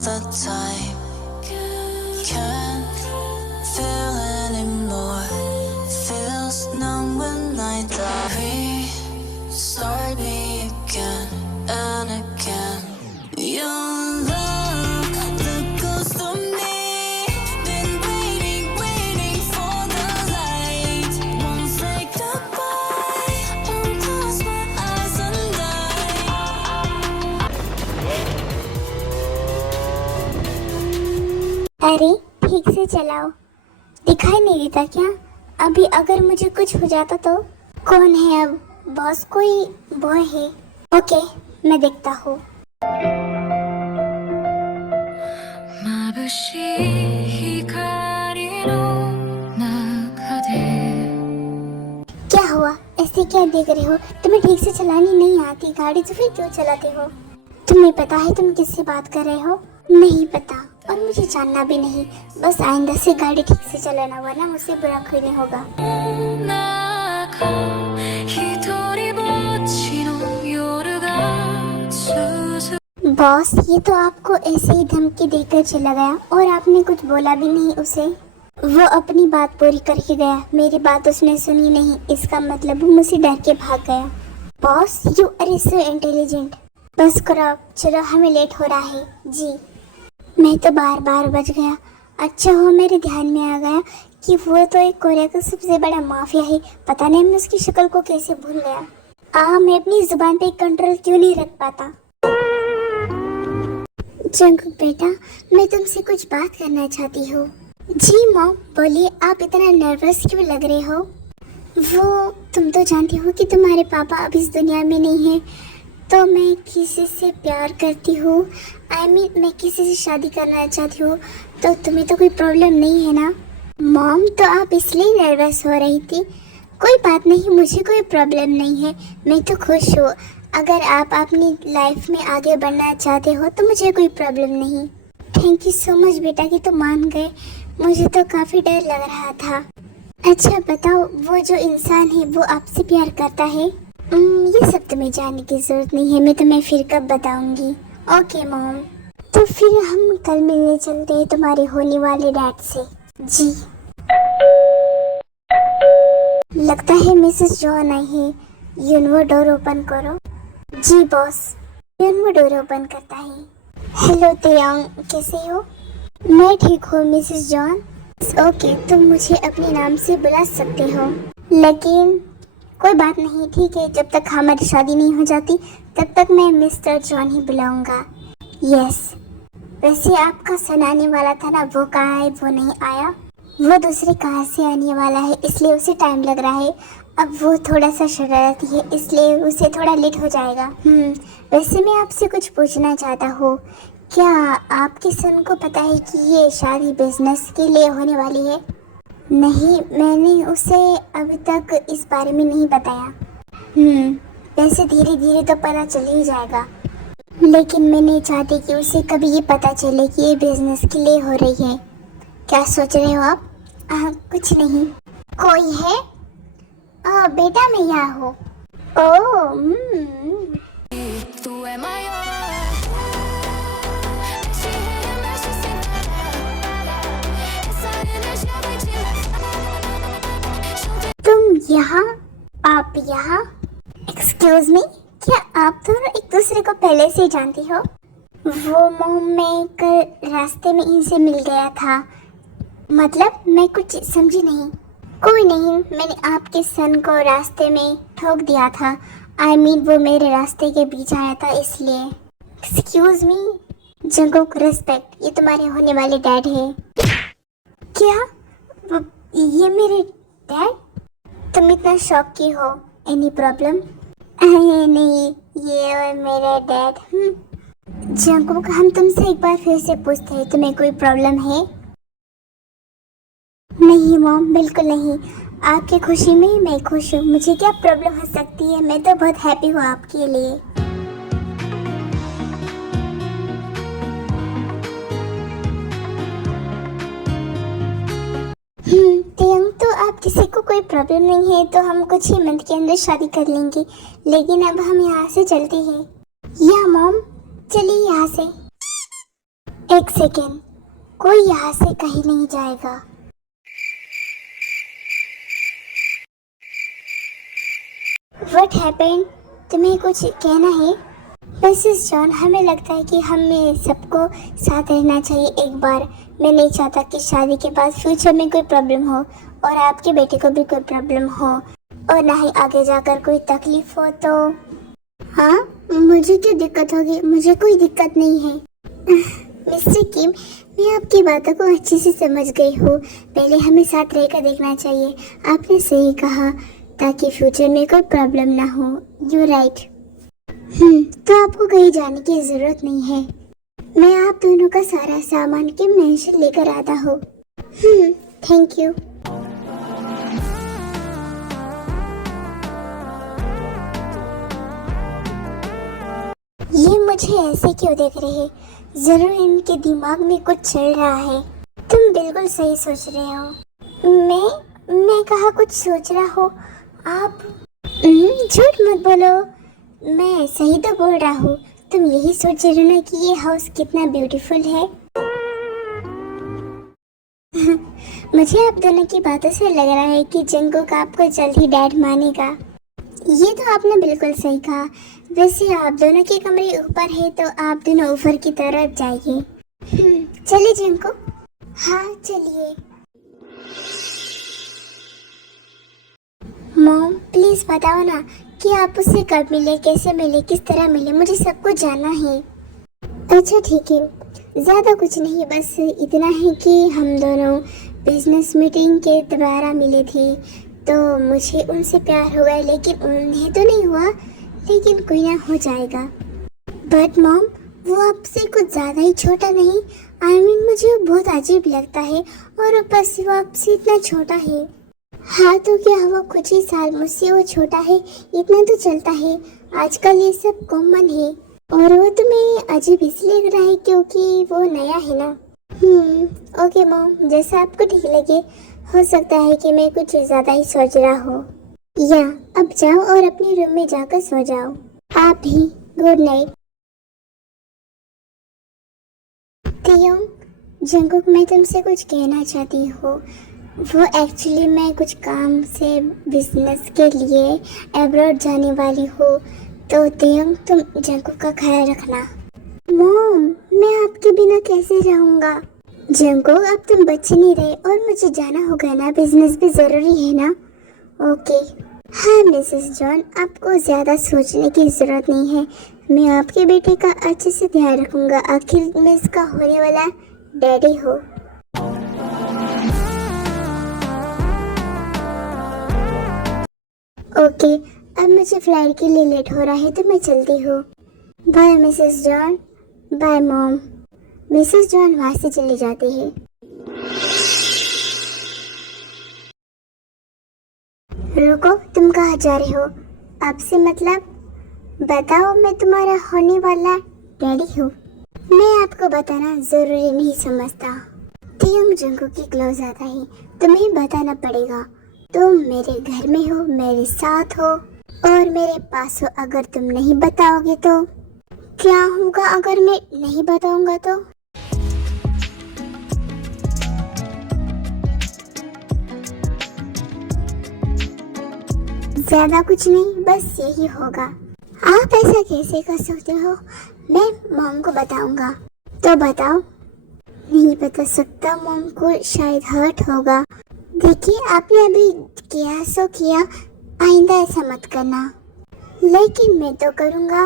The time can't feel anymore. Feels numb when I die. Restart me again and again. Your love, the ghost of me. Been waiting for the light. Won't say goodbye. Won't close my eyes and die. अरे ठीक से चलाओ, दिखाई नहीं देता क्या? अभी अगर मुझे कुछ हो जाता तो? कौन है अब? बॉस कोई बॉय है? ओके, मैं देखता हूँ। क्या हुआ? ऐसे क्या देख रहे हो? तुम्हें ठीक से चलानी नहीं आती गाड़ी तो फिर क्यों चलाते हो? तुम्हें पता है तुम किससे बात कर रहे हो? नहीं पता और मुझे जानना भी नहीं। बस आइंदा से गाड़ी ठीक से चलाना वरना मुझसे बुरा कोई नहीं होगा। बॉस, ये तो आपको ऐसे ही धमकी देकर चला गया और आपने कुछ बोला भी नहीं उसे। वो अपनी बात पूरी करके गया, मेरी बात उसने सुनी नहीं, इसका मतलब वो मुझसे डर के भाग गया। Boss, you are so intelligent. बस करो अब, चलो हमें लेट हो रहा है। जी, मैं तो बार बार बच गया। अच्छा हो मेरे ध्यान में आ गया कि वो तो एक कोरिया का सबसे बड़ा माफिया है। पता नहीं मैं उसकी शक्ल को कैसे भूल गया। मैं अपनी जुबान पे कंट्रोल क्यों नहीं रख पाता। जंगकुक बेटा, मैं तुमसे कुछ बात करना चाहती हूँ। जी मॉम, बोलिए। आप इतना नर्वस क्यों लग रहे हो? वो तुम तो जानती हो कि तुम्हारे पापा अब इस दुनिया में नहीं है, तो मैं किसी से प्यार करती हूँ। मैं किसी से शादी करना चाहती हूँ, तो तुम्हें तो कोई प्रॉब्लम नहीं है ना? मॉम, तो आप इसलिए नर्वस हो रही थी? कोई बात नहीं, मुझे कोई प्रॉब्लम नहीं है, मैं तो खुश हूँ। अगर आप अपनी लाइफ में आगे बढ़ना चाहते हो तो मुझे कोई प्रॉब्लम नहीं। थैंक यू सो मच बेटा कि तुम मान गए, मुझे तो काफ़ी डर लग रहा था। अच्छा बताओ, वो जो इंसान है वो आपसे प्यार करता है? ये सब तुम्हें जानने की जरूरत नहीं है, मैं तुम्हें फिर कब बताऊंगी। ओके मॉम, तो फिर हम कल मिलने चलते हैं तुम्हारे होने वाले डैड से। जी। लगता है मिसेस जॉन आई है। यून डोर ओपन करो। जी बॉस। यून डोर ओपन करता है। हेलो तेयांग, कैसे हो? मैं ठीक हूँ मिसेस जॉन। ओके, तुम मुझे अपने नाम से बुला सकते हो, लेकिन कोई बात नहीं, ठीक है। जब तक हमारी शादी नहीं हो जाती तब तक मैं मिस्टर जॉन ही बुलाऊंगा। यस। वैसे आपका सन आने वाला था ना, वो कहाँ है? वो नहीं आया। वो दूसरे कार से आने वाला है, इसलिए उसे टाइम लग रहा है। अब वो थोड़ा सा शरारती है, इसलिए उसे थोड़ा लेट हो जाएगा। वैसे मैं आपसे कुछ पूछना चाहता हूँ, क्या आपके सन को पता है कि ये शादी बिजनेस के लिए होने वाली है? नहीं, मैंने उसे अभी तक इस बारे में नहीं बताया। वैसे धीरे धीरे तो पता चल ही जाएगा, लेकिन मैं नहीं चाहती कि उसे कभी ये पता चले कि ये बिजनेस के लिए हो रही है। क्या सोच रहे हो आप? कुछ नहीं। कोई है? बेटा मैं यहाँ हूँ। तुम यहाँ? आप यहाँ? एक्सक्यूज मी, क्या आप दोनों एक दूसरे को पहले से जानती हो? वो मॉम, मैं कल रास्ते में इनसे मिल गया था। मतलब मैं कुछ समझी नहीं। कोई नहीं, मैंने आपके सन को रास्ते में ठोक दिया था। वो मेरे रास्ते के बीच आया था इसलिए। एक्सक्यूज मी, जंगकुक रिस्पेक्ट, ये तुम्हारे होने वाले डैड है। क्या? ये मेरे डैड? तुम इतना शॉक की हो? Any problem? नहीं, ये मेरे डैड। जंगकुक, हम तुमसे एक बार फिर से पूछते हैं, तुम्हें कोई प्रॉब्लम है? नहीं मॉम, बिल्कुल नहीं। आपकी खुशी में ही मैं खुश हूँ, मुझे क्या प्रॉब्लम हो सकती है? मैं तो बहुत हैप्पी हूँ आपके लिए। तेयंग, तो आप किसी को कोई प्रॉब्लम नहीं है तो हम कुछ ही मंथ के अंदर शादी कर लेंगे, लेकिन अब हम यहाँ से चलते हैं। या मॉम, चलिए यहाँ से। एक सेकेंड, कोई यहाँ से कहीं नहीं जाएगा। What happened? तुम्हें कुछ कहना है? मिसेस जॉन, हमें लगता है कि हमें सबको साथ रहना चाहिए एक बार। मैं नहीं चाहता कि शादी के बाद फ्यूचर में कोई प्रॉब्लम हो और आपके बेटे को भी कोई प्रॉब्लम हो और ना ही आगे जाकर कोई तकलीफ हो। तो हाँ, मुझे क्यों दिक्कत होगी? मुझे कोई दिक्कत नहीं है। मिस्टर किम, मैं आपकी बातों को अच्छे से समझ गई हूँ। पहले हमें साथ रहकर देखना चाहिए। आपने सही कहा, ताकि फ्यूचर में कोई प्रॉब्लम ना हो। You right. तो आपको कहीं जाने की जरूरत नहीं है। मैं आप दोनों का सारा सामान के मेंशन लेकर आता हूँ। Thank you. ये मुझे ऐसे क्यों देख रहे हैं? जरूर इनके दिमाग में कुछ चल रहा है। तुम बिल्कुल सही सोच रहे हो। मैं कहा कुछ सोच रहा हो? आप झूठ मत बोलो, मैं सही तो बोल रहा हूँ। तुम यही सोच रहे हो ना कि ये हाउस कितना ब्यूटीफुल है। मुझे आप दोनों की बातों से लग रहा है कि जंगकुक आपको जल्द ही डैड मानेगा। ये तो आपने बिल्कुल सही कहा। वैसे आप दोनों के कमरे ऊपर है, तो आप दोनों ऊपर की तरफ जाइए। चलिए जंगकुक। हाँ चलिए। मॉम प्लीज बताओ ना कि आप उससे कब मिले, कैसे मिले, किस तरह मिले, मुझे सब कुछ जानना है। अच्छा ठीक है, ज़्यादा कुछ नहीं, बस इतना है कि हम दोनों बिजनेस मीटिंग के द्वारा मिले थे। तो मुझे उनसे प्यार हो गया, लेकिन उन्हें तो नहीं हुआ, लेकिन कोई ना हो जाएगा। बट मॉम, वो आपसे कुछ ज़्यादा ही छोटा नहीं? आई मीन मुझे वो बहुत अजीब लगता है, और ऊपर से वो आपसे इतना छोटा है। हाँ तो क्या हुआ, कुछ ही साल मुझसे वो छोटा है, इतना तो चलता है। आजकल ये सब कॉमन है। और वो तुम्हें अजीब इसलिए लग रहा है क्योंकि वो नया है ना। ओके मॉम, जैसा आपको ठीक लगे। हो सकता है कि मैं कुछ ज़्यादा ही सोच रहा हूँ। या अब जाओ और अपने रूम में जाकर सो जाओ। आप भी गुड नाइट। तियोंग, जंगकुक, मैं तुमसे कुछ कहना चाहती हूँ। वो एक्चुअली मैं कुछ काम से बिजनेस के लिए अब्रॉड जाने वाली हूँ। तो तियोंग, तुम जंगकुक का ख्याल रखना। मॉम, मैं आपके बिना कैसे रहूँगा? जंगकुक, अब तुम बच्चे नहीं रहे और मुझे जाना होगा ना, बिजनेस भी ज़रूरी है ना। ओके। हाँ मिसेस जॉन, आपको ज़्यादा सोचने की ज़रूरत नहीं है। मैं आपके बेटे का अच्छे से ध्यान रखूँगा। आखिर मैं इसका होने वाला डैडी हूँ। ओके, अब मुझे फ्लाइट के लिए लेट हो रहा है, तो मैं चलती हूँ। Bye Mrs John. Bye mom. Mrs John वहाँ से चली जाती है। रुको, तुम कहाँ जा रहे हो? आपसे मतलब? बताओ, मैं तुम्हारा होने वाला डैडी हूँ। मैं आपको बताना जरूरी नहीं समझता। तियोंग जंगकुक की क्लोज आता है, तुम्हें बताना पड़ेगा। तुम मेरे घर में हो, मेरे साथ हो और मेरे पास हो। अगर तुम नहीं बताओगे तो क्या होगा? अगर मैं नहीं बताऊंगा तो? ज्यादा कुछ नहीं, बस यही होगा। आप ऐसा कैसे कर सकते हो? मैं मॉम को बताऊंगा। तो बताओ। नहीं बता सकता, मॉम को शायद हर्ट होगा। देखिए, आपने अभी किया सो किया, आइंदा ऐसा मत करना। लेकिन मैं तो करूँगा।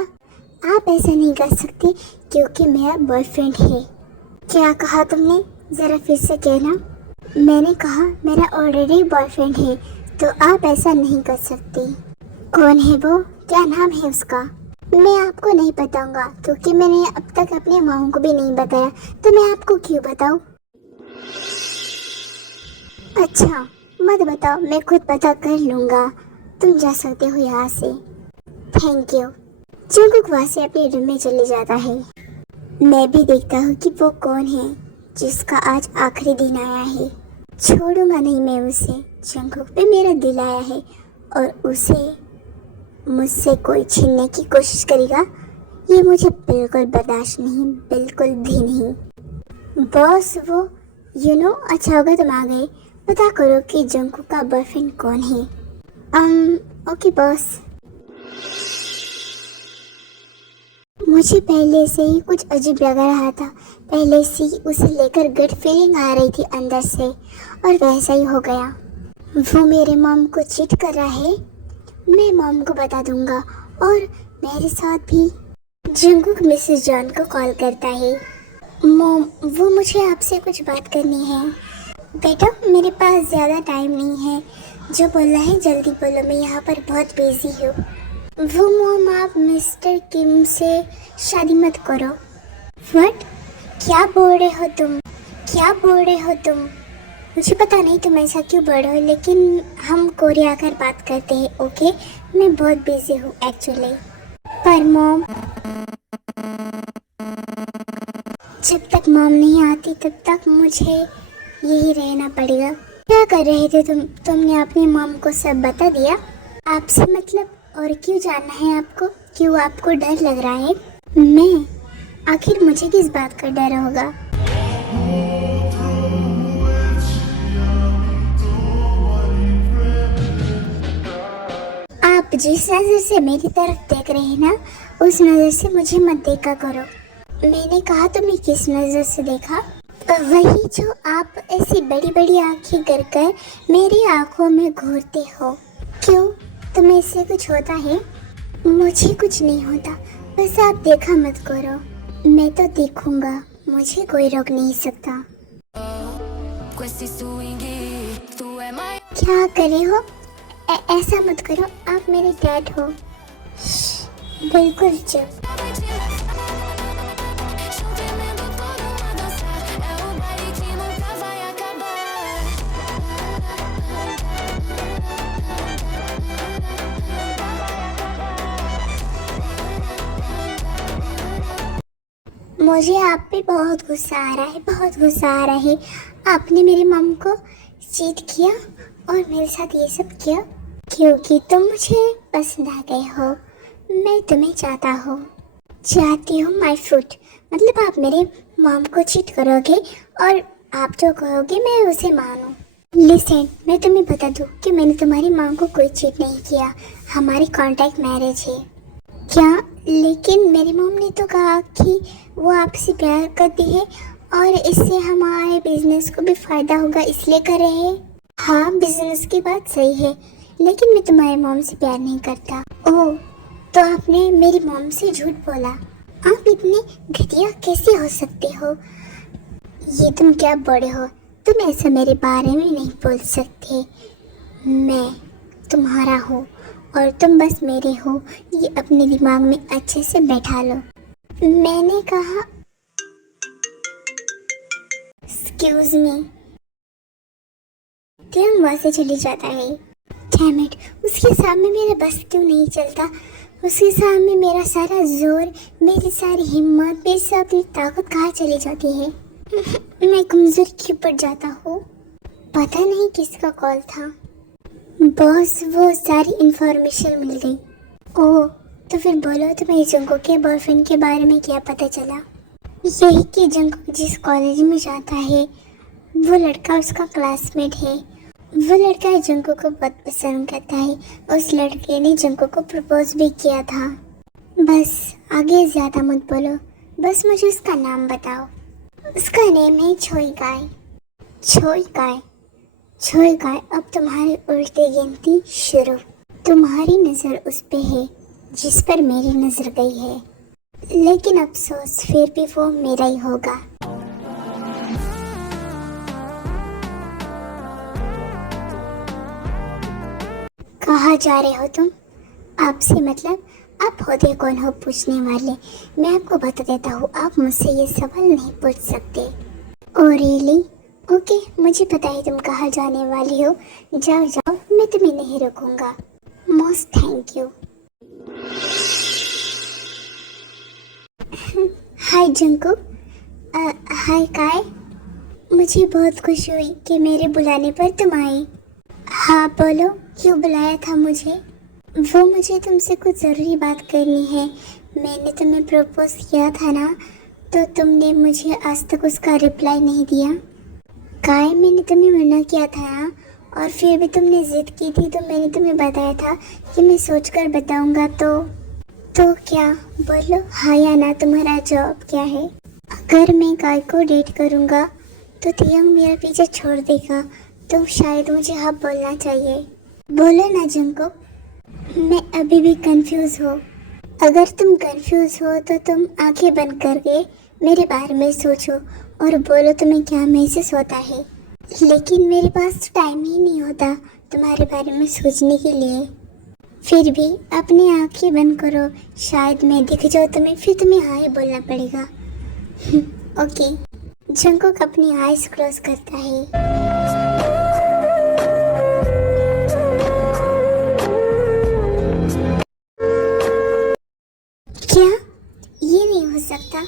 आप ऐसा नहीं कर सकते क्योंकि मेरा बॉयफ्रेंड है। क्या कहा तुमने? ज़रा फिर से कहना। मैंने कहा मेरा ऑलरेडी बॉयफ्रेंड है, तो आप ऐसा नहीं कर सकती। कौन है वो? क्या नाम है उसका? मैं आपको नहीं बताऊंगा क्योंकि मैंने अब तक अपने माँ को भी नहीं बताया, तो मैं आपको क्यों बताऊं? अच्छा, मत बताओ, मैं खुद पता कर लूँगा। तुम जा सकते हो यहाँ से। Thank you. जंगकुक वहाँ से अपने रूम में चले जाता है। मैं भी देखता हूँ कि वो कौन है जिसका आज आखिरी दिन आया है। छोड़ूंगा नहीं मैं उसे। जंगकुक पे मेरा दिल आया है और उसे मुझसे कोई छीनने की कोशिश करेगा, ये मुझे बिल्कुल बर्दाश्त नहीं, बिल्कुल भी नहीं। बॉस वो अच्छा होगा तुम आ गए। पता करो कि जंगकुक का बॉयफ्रेंड कौन है। Okay boss. मुझे पहले से ही कुछ अजीब लग रहा था। पहले से ही उसे लेकर गट फीलिंग आ रही थी अंदर से, और वैसा ही हो गया। वो मेरे मॉम को चीट कर रहा है। मैं मॉम को बता दूंगा, और मेरे साथ भी। जंगकुक मिसेस जॉन को कॉल करता है। मॉम, वो मुझे आपसे कुछ बात करनी है। बेटा, मेरे पास ज़्यादा टाइम नहीं है। जो बोलना है जल्दी बोलो, मैं यहाँ पर बहुत बिजी हूँ। वो मॉम, आप मिस्टर किम से शादी मत करो। व्हाट? क्या बोल रहे हो तुम? क्या बोल रहे हो तुम? मुझे पता नहीं तुम ऐसा क्यों बोल रहे हो, लेकिन हम कोरिया आकर बात करते हैं, ओके? मैं बहुत बिजी हूँ एक्चुअली। पर मॉम, जब तक मॉम नहीं आती तब तक मुझे यही रहना पड़ेगा। क्या कर रहे थे तुम? तुमने अपनी मॉम को सब बता दिया? आपसे मतलब और क्यों जानना है आपको? क्यों आपको डर लग रहा है? मैं? आखिर मुझे किस बात का डर होगा? आप जिस नजर से मेरी तरफ देख रहे हैं ना, उस नजर से मुझे मत देखा करो। मैंने कहा तुम्हें किस नजर से देखा? वही जो आप ऐसी बड़ी बड़ी आंखें कर मेरी आंखों में घूरते हो। क्यों, तुम्हें इससे कुछ होता है? मुझे कुछ नहीं होता, बस आप देखा मत करो। मैं तो देखूंगा, मुझे कोई रोक नहीं सकता। क्या करे हो? ऐसा मत करो, आप मेरे डैड हो। बिल्कुल चुप। मुझे आप पे बहुत गुस्सा आ रहा है, बहुत गुस्सा आ रहा है। आपने मेरी मम को चीट किया और मेरे साथ ये सब किया क्योंकि तुम मुझे पसंद आ गए हो। मैं तुम्हें चाहता हूँ, चाहती हूँ माय फुट। मतलब आप मेरे मम को चीट करोगे और आप जो कहोगे मैं उसे मानूं। लिसन, मैं तुम्हें बता दूँ कि मैंने तुम्हारी माँ को कोई चीट नहीं किया। हमारी कॉन्ट्रैक्ट मैरिज है। क्या? लेकिन मेरी मॉम ने तो कहा कि वो आपसे प्यार करती है और इससे हमारे बिजनेस को भी फायदा होगा, इसलिए कर रहे हैं। हाँ, बिजनेस की बात सही है, लेकिन मैं तुम्हारे मॉम से प्यार नहीं करता। ओह, तो आपने मेरी मॉम से झूठ बोला। आप इतने घटिया कैसे हो सकते हो? ये तुम क्या बड़े हो? तुम ऐसा मेरे बारे में नहीं बोल सकते। मैं तुम्हारा हूँ और तुम बस मेरे हो। ये अपने दिमाग में अच्छे से बैठा लो। मैंने कहा एक्सक्यूज मी। त्यंग वहाँ से चली जाता है। डैम इट, उसके सामने मेरा बस क्यों नहीं चलता? उसके सामने मेरा सारा जोर, मेरी सारी हिम्मत, मेरी सारी ताकत कहाँ चली जाती है? मैं कमजोर क्यों पड़ जाता हूँ? पता नहीं किसका कॉल था। बॉस, वो सारी इंफॉर्मेशन मिल गई। ओह, तो फिर बोलो तुम्हें जंगकुक के बॉयफ्रेंड के बारे में क्या पता चला? यही कि जंगकुक जिस कॉलेज में जाता है वो लड़का उसका क्लासमेट है। वो लड़का जंगकुक को बहुत पसंद करता है। उस लड़के ने जंगकुक को प्रपोज भी किया था। बस आगे ज़्यादा मत बोलो, बस मुझे उसका नाम बताओ। उसका नेम है छोई गाय। छोई गाय, छोई गाय, अब तुम्हारी उल्टी गिनती शुरू। तुम्हारी नज़र उस पे है जिस पर मेरी नज़र गई है, लेकिन अफसोस फिर भी वो मेरा ही होगा। कहाँ जा रहे हो तुम? आपसे मतलब आप होते कौन हो पूछने वाले? मैं आपको बता देता हूँ, आप मुझसे ये सवाल नहीं पूछ सकते। Oh really? ओके, मुझे पता है तुम कहाँ जाने वाली हो। जाओ जाओ, मैं तुम्हें नहीं रोकूंगा। Most thank you. Hi Jungkook. Hi Kai. मुझे बहुत खुशी हुई कि मेरे बुलाने पर तुम आई। हाँ बोलो, क्यों बुलाया था मुझे? वो मुझे तुमसे कुछ ज़रूरी बात करनी है। मैंने तुम्हें प्रपोज किया था ना, तो तुमने मुझे आज तक उसका रिप्लाई नहीं दिया। काय मैंने तुम्हें मना किया था ना, और फिर भी तुमने जिद की थी तो मैंने तुम्हें बताया था कि मैं सोचकर बताऊंगा। तो क्या बोलो, हाँ या ना, तुम्हारा जवाब क्या है? अगर मैं काय को डेट करूंगा तो तियंग मेरा पीछे छोड़ देगा, तो शायद मुझे हाँ बोलना चाहिए। बोलो ना जंगकुक, मैं अभी भी कंफ्यूज हूँ। अगर तुम कंफ्यूज हो तो तुम आंखें बंद करके मेरे बारे में सोचो और बोलो तुम्हें क्या महसूस होता है। लेकिन मेरे पास तो टाइम ही नहीं होता तुम्हारे बारे में सोचने के लिए। फिर भी अपनी आंखें बंद करो, शायद मैं दिख जाऊँ तुम्हें, फिर तुम्हें हाँ ही बोलना पड़ेगा। ओके। जंगकुक अपनी आईज क्लोज करता है। क्या ये नहीं हो सकता?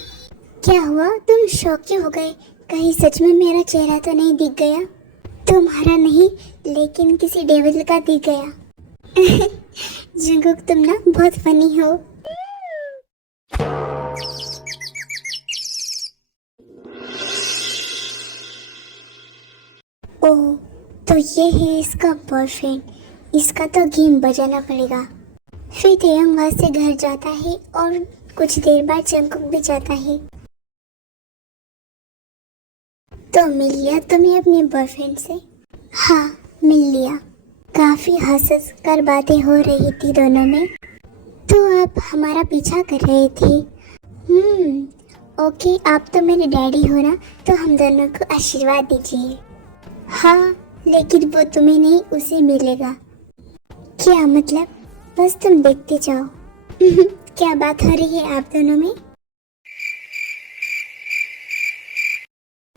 क्या हुआ, तुम शॉक क्यों हो गए? कहीं सच में मेरा चेहरा तो नहीं दिख गया? तुम्हारा नहीं, लेकिन किसी डेविल का दिख गया। जंगकुक तुम ना बहुत फनी हो। ओह, तो ये है इसका बॉयफ्रेंड। इसका तो गेम बजाना पड़ेगा। फिर तेयंग वहां से घर जाता है और कुछ देर बाद जंगकुक भी जाता है। तो मिल लिया तुम्हें अपने बॉयफ्रेंड से? हाँ, मिल लिया। काफी हंस कर बातें हो रही थी दोनों में। तो आप हमारा पीछा कर रहे थे? ओके, आप तो मेरे डैडी हो ना, तो हम दोनों को आशीर्वाद दीजिए। हाँ, लेकिन वो तुम्हें नहीं, उसे मिलेगा। क्या मतलब? बस तुम देखते जाओ। क्या बात हो रही है आप दोनों में?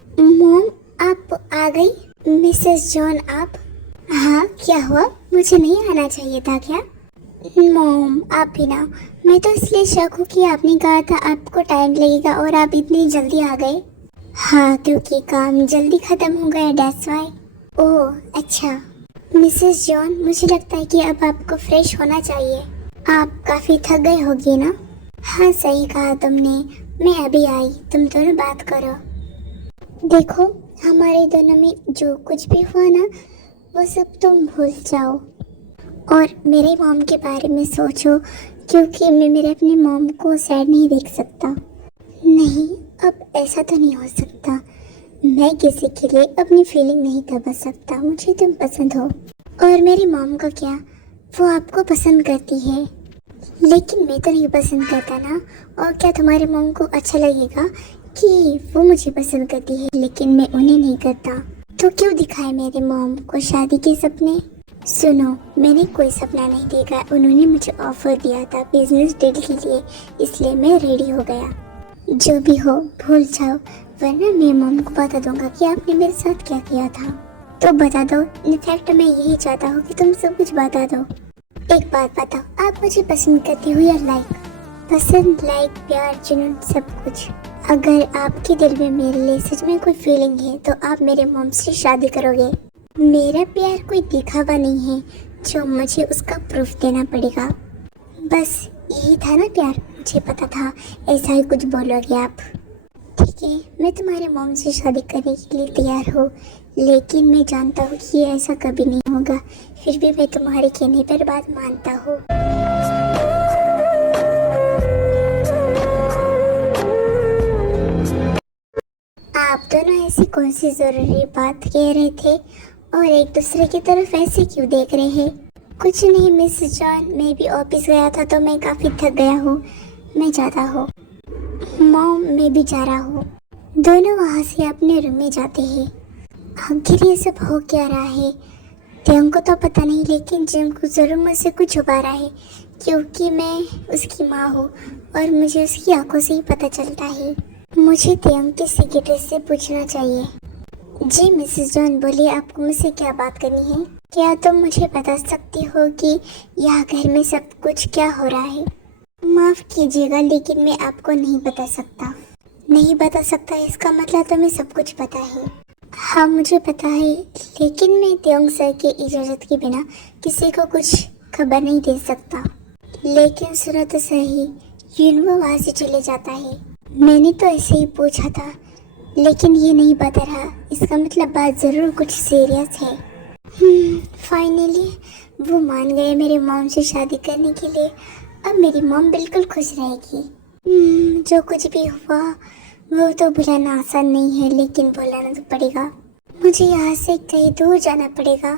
मॉम, आप आ गई? मिसेस जॉन आप? हाँ, क्या हुआ? मुझे नहीं आना चाहिए था क्या? मॉम, आप भी ना। मैं तो इसलिए शक हूँ कि आपने कहा था आपको टाइम लगेगा और आप इतनी जल्दी आ गए। हाँ, क्योंकि काम जल्दी खत्म हो गया, दैट्स व्हाई। ओह अच्छा। मिसेस जॉन, मुझे लगता है कि अब आपको फ्रेश होना चाहिए। आप काफी थक गए होगे ना? हाँ, सही कहा तुमने। मैं अभी आई, तुम दोनों बात करो। देखो, हमारे दोनों में जो कुछ भी हुआ ना, वो सब तुम भूल जाओ और मेरे मॉम के बारे में सोचो, क्योंकि मैं मेरे अपने मॉम को सैड नहीं देख सकता। नहीं, अब ऐसा तो नहीं हो सकता। मैं किसी के लिए अपनी फीलिंग नहीं दबा सकता। मुझे तुम पसंद हो। और मेरी मॉम का क्या, वो आपको पसंद करती है, लेकिन मैं तो नहीं पसंद करता ना। और क्या तुम्हारे मॉम को अच्छा लगेगा कि वो मुझे पसंद करती है लेकिन मैं उन्हें नहीं करता? तो क्यों दिखाए मेरे मॉम को शादी के सपने? सुनो, मैंने कोई सपना नहीं देखा। उन्होंने मुझे ऑफर दिया था बिजनेस डील के लिए, इसलिए मैं रेडी हो गया। जो भी हो, भूल जाओ, वरना मैं मॉम को बता दूंगा कि आपने मेरे साथ क्या किया था। तो बता दो। इनफैक्ट मैं यही चाहता हूँ कि तुम सब कुछ बता दो। एक बात बताओ, आप मुझे पसंद करती हो या लाइक? पसंद, लाइक, प्यार, जुनून, सब कुछ। अगर आपके दिल में मेरे लिए सच में कोई फीलिंग है तो आप मेरे मॉम से शादी करोगे। मेरा प्यार कोई दिखावा नहीं है जो मुझे उसका प्रूफ देना पड़ेगा। बस यही था ना प्यार? मुझे पता था ऐसा ही कुछ बोलोगे आप। ठीक है, मैं तुम्हारे मॉम से शादी करने के लिए तैयार हूँ, लेकिन मैं जानता हूँ कि ऐसा कभी नहीं होगा। फिर भी मैं तुम्हारे कहने पर बात मानता हूँ। आप दोनों ऐसी कौन सी जरूरी बात कह रहे थे और एक दूसरे की तरफ ऐसे क्यों देख रहे हैं? कुछ नहीं मिस जॉन, मैं भी ऑफिस गया था तो मैं काफी थक गया हूँ, मैं जाता हूँ। मॉम, मैं भी जा रहा हूँ। दोनों वहाँ से अपने रूम में जाते हैं। आखिर ये सब हो क्या रहा है? तेयंग को तो पता नहीं, लेकिन जंगकुक जरूर मुझसे कुछ छुपा रहा है, क्योंकि मैं उसकी माँ हूँ और मुझे उसकी आंखों से ही पता चलता है। मुझे तेयंग के सेक्रेटरी से पूछना चाहिए। जी मिसेस जॉन, बोलिए, आपको मुझसे क्या बात करनी है? क्या तुम मुझे बता सकती हो कि यहाँ घर में सब कुछ क्या हो रहा है? माफ कीजिएगा, लेकिन मैं आपको नहीं बता सकता। नहीं बता सकता, इसका मतलब तुम्हें सब कुछ पता है? हाँ, मुझे पता है, लेकिन मैं तेयंग सर की इजाज़त के बिना किसी को कुछ खबर नहीं दे सकता। लेकिन सुनो तो सही, युनवो वहाँ से चले जाता है मैंने तो ऐसे ही पूछा था, लेकिन ये नहीं बता रहा। इसका मतलब बात ज़रूर कुछ सीरियस है। फाइनली वो मान गए मेरे मॉम से शादी करने के लिए। अब मेरी मॉम बिल्कुल खुश रहेगी। जो कुछ भी हुआ वो तो भुलाना आसान नहीं है, लेकिन भुलाना तो पड़ेगा। मुझे यहाँ से कहीं दूर जाना पड़ेगा,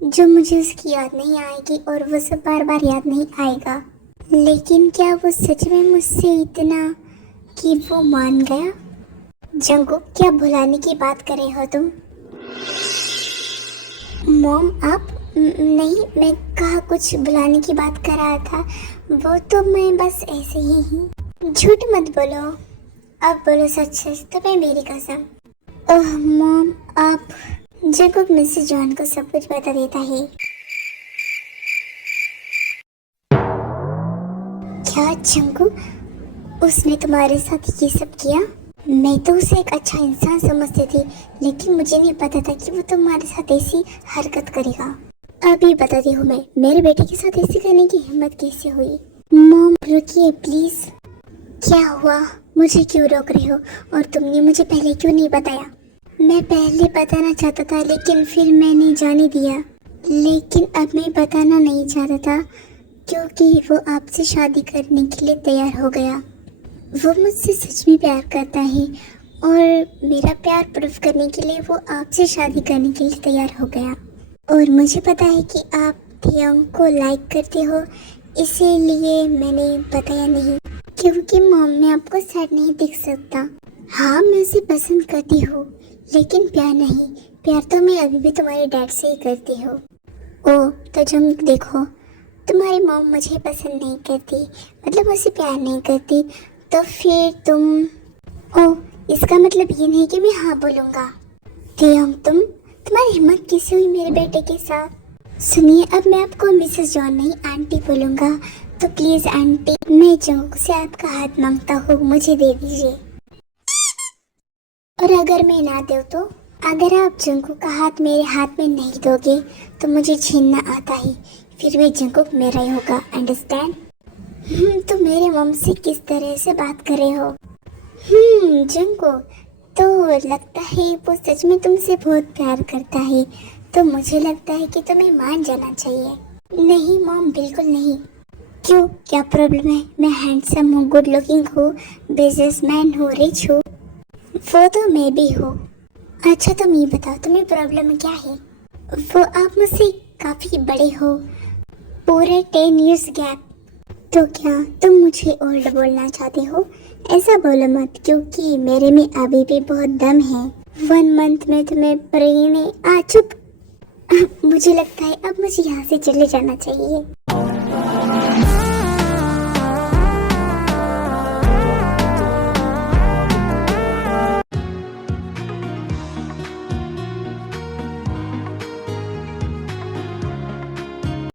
जो मुझे उसकी याद नहीं आएगी और वो सब बार बार याद नहीं आएगा। लेकिन क्या वो सच में मुझसे इतना कि वो मान गया? जंगकुक, क्या भुलाने की बात कर रहे हो तुम? मॉम आप नहीं, मैं कहा कुछ भुलाने की बात कर रहा था। वो तो मैं बस ऐसे ही हूँ। झूठ मत बोलो, अब बोलो सच सच, तुम्हें मेरी कसम। ओह मॉम, आप। जंगकुक मिसेस जॉन को सब कुछ बता देता है। क्या जंगकुक, उसने तुम्हारे साथ ये सब किया? मैं तो उसे एक अच्छा इंसान समझती थी, लेकिन मुझे नहीं पता था कि वो तुम्हारे साथ ऐसी हरकत करेगा। अभी बताती हूँ मैं, मेरे बेटे के साथ ऐसी करने की हिम्मत कैसे हुई। मॉम रुकिए प्लीज। क्या हुआ? मुझे क्यों रोक रहे हो? और तुमने मुझे पहले क्यों नहीं बताया? मैं पहले बताना चाहता था, लेकिन फिर मैंने जाने दिया। लेकिन अब मैं बताना नहीं चाहता था, क्योंकि वो आपसे शादी करने के लिए तैयार हो गया। वो मुझसे सच में प्यार करता है और मेरा प्यार प्रूफ करने के लिए वो आपसे शादी करने के लिए तैयार हो गया। और मुझे पता है कि आप थियोंग को लाइक करते हो, इसीलिए मैंने बताया नहीं, क्योंकि मॉम में आपको सैड नहीं दिख सकता। हाँ, मैं उसे पसंद करती हूँ, लेकिन प्यार नहीं। प्यार तो मैं अभी भी तुम्हारे डैड से ही करती हूँ। ओह, तो जम देखो, तुम्हारी मॉम मुझे पसंद नहीं करती, मतलब उसे प्यार नहीं करती, तो फिर तुम। ओह, इसका मतलब ये नहीं कि मैं हाँ बोलूँगा। थियोंग, तुम्हारी हिम्मत कैसे हुई मेरे बेटे के साथ? सुनिए, अब मैं आपको मिसेस जॉन नहीं आंटी बोलूँगा, तो प्लीज़ आंटी, मैं जंगकुक से आपका हाथ मांगता हूँ, मुझे दे दीजिए। और अगर मैं ना दूँ तो? अगर आप जंगकुक का हाथ मेरे हाथ में नहीं दोगे तो मुझे छीनना आता ही, फिर भी जंगकुक मेरा ही होगा, अंडरस्टैंड? तो मेरे मॉम से किस तरह से बात कर रहे हो? जंगकुक, तो लगता है वो सच में तुमसे बहुत प्यार करता है, तो मुझे लगता है कि तुम्हें मान जाना चाहिए। नहीं मॉम, बिल्कुल नहीं। क्यों, क्या प्रॉब्लम है? मैं हैंडसम हूँ, गुड लुकिंग हूँ, बिजनेसमैन हूँ, रिच हूँ। वो तो मैं भी हूँ। अच्छा तुम ये बताओ, तुम्हें प्रॉब्लम क्या है? वो आप मुझसे काफ़ी बड़े हो, पूरे 10 years गैप। तो क्या तुम मुझे ओल्ड बोलना चाहते हो? ऐसा बोलो मत, क्योंकि मेरे में अभी भी बहुत दम है। 1 month में तुम्हें प्रेम में चुप। मुझे लगता है अब मुझे यहाँ से चले जाना चाहिए।